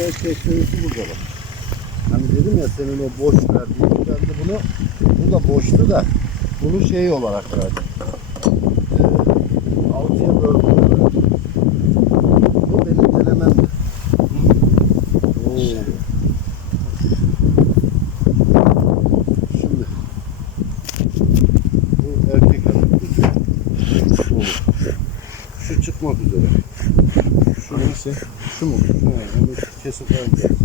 Mesela çerçevesi burada bak. Hani dedim ya senin o boş verdiğin. Ben de bunu bu da boştu da bunu şey olarak verdim. Ee, altıya böldüm. Bu benim denemem. Şimdi bu erkek. Şu çıkmak üzere. Şu neyse. Şu mu? Ha, onu kesip alacağız.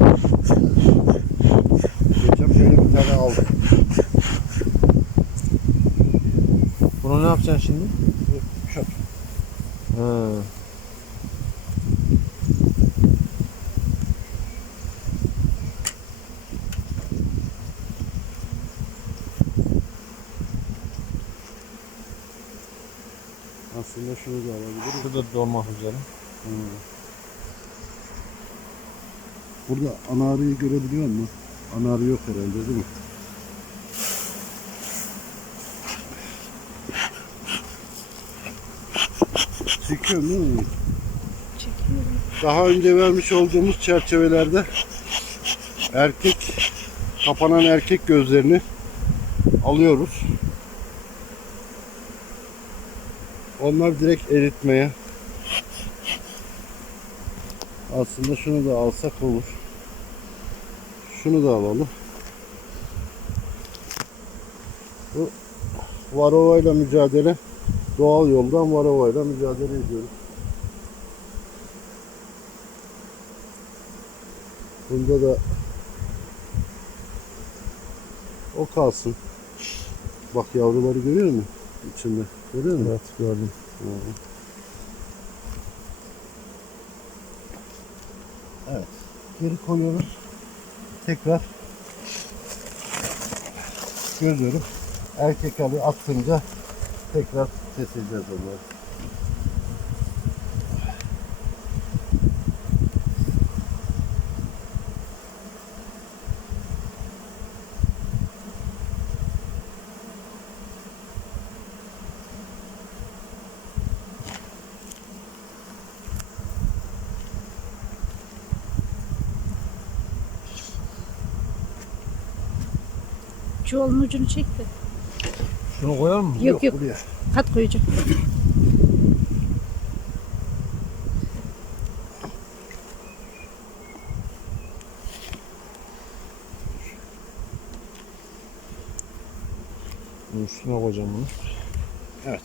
Geçen böyle bir tane aldım. Bunu ne yapacaksın şimdi? Çöp. Ha. Aslında şunu da alabiliriz. Şu da dolmak üzere. Hmm. Burada ana arıyı görebiliyor musun? Ana arı yok herhalde değil mi? Çekiyorum değil mi? Çekiyorum. Daha önce vermiş olduğumuz çerçevelerde erkek kapanan erkek gözlerini alıyoruz. Onlar direkt eritmeye. Aslında şunu da alsak olur. Şunu da alalım. Bu Varova ile mücadele doğal yoldan Varova ile mücadele ediyoruz. Bunda da o kalsın. Bak yavruları görüyor musun? İçinde. Görüyor musun? Evet gördüm. Evet. Geri koyuyoruz. Tekrar gözleri erkek alı atınca tekrar keseceğiz onları. Çuvalın ucunu çekti. Şunu koyar mı? Yok yok. Buraya. Kat koyacağım. Üstüne koyacağım bunu. Evet.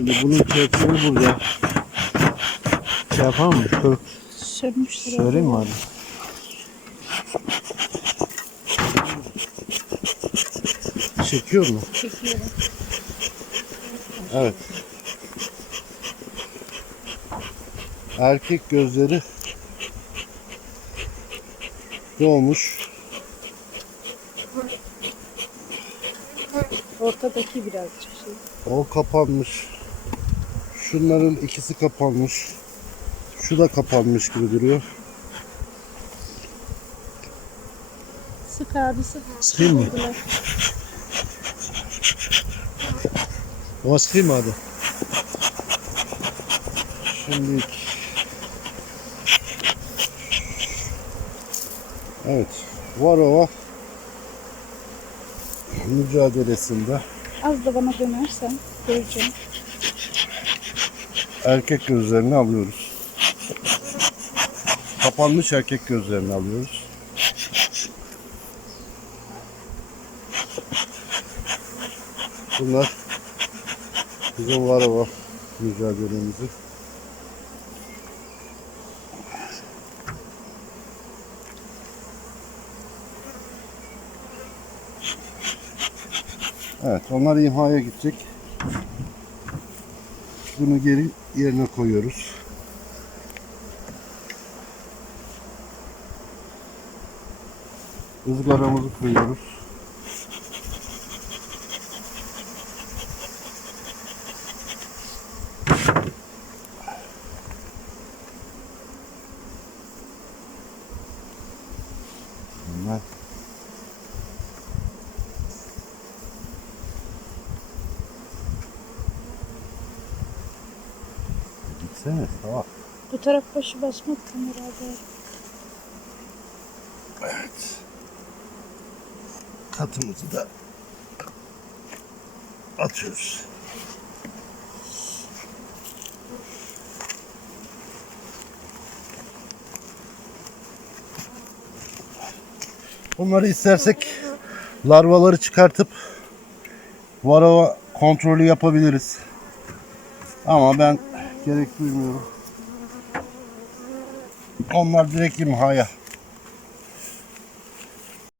Şimdi bunun çerçeveyi burada. Şey yapalım mı? Şöyle Sönmüştür. söyleyeyim mi abi? Çekiyor mu? Çekiyorum. Evet. Erkek gözleri doğmuş. Ortadaki birazcık şey. O kapanmış. Şunların ikisi kapanmış. Şu da kapanmış gibi duruyor. Sık abi sık. Sıkayım mı? Ama sıkayım mı abi? Şimdi Evet. Varova mücadelesinde Az da bana dönersen göreceğim. Erkek gözlerini alıyoruz. Kapanmış erkek gözlerini alıyoruz. Bunlar bizim Varova mücadelemizi. Evet, onlar imhaya gidecek. Bunu geri yerine koyuyoruz. ızgaramızı koyuyoruz. Bunlar Versene tamam. Bu taraf başı basmak herhalde. Evet. Katımızı da atıyoruz. Bunları istersek larvaları çıkartıp varava kontrolü yapabiliriz. Ama ben gerek duymuyorum. Onlar direkt imhaya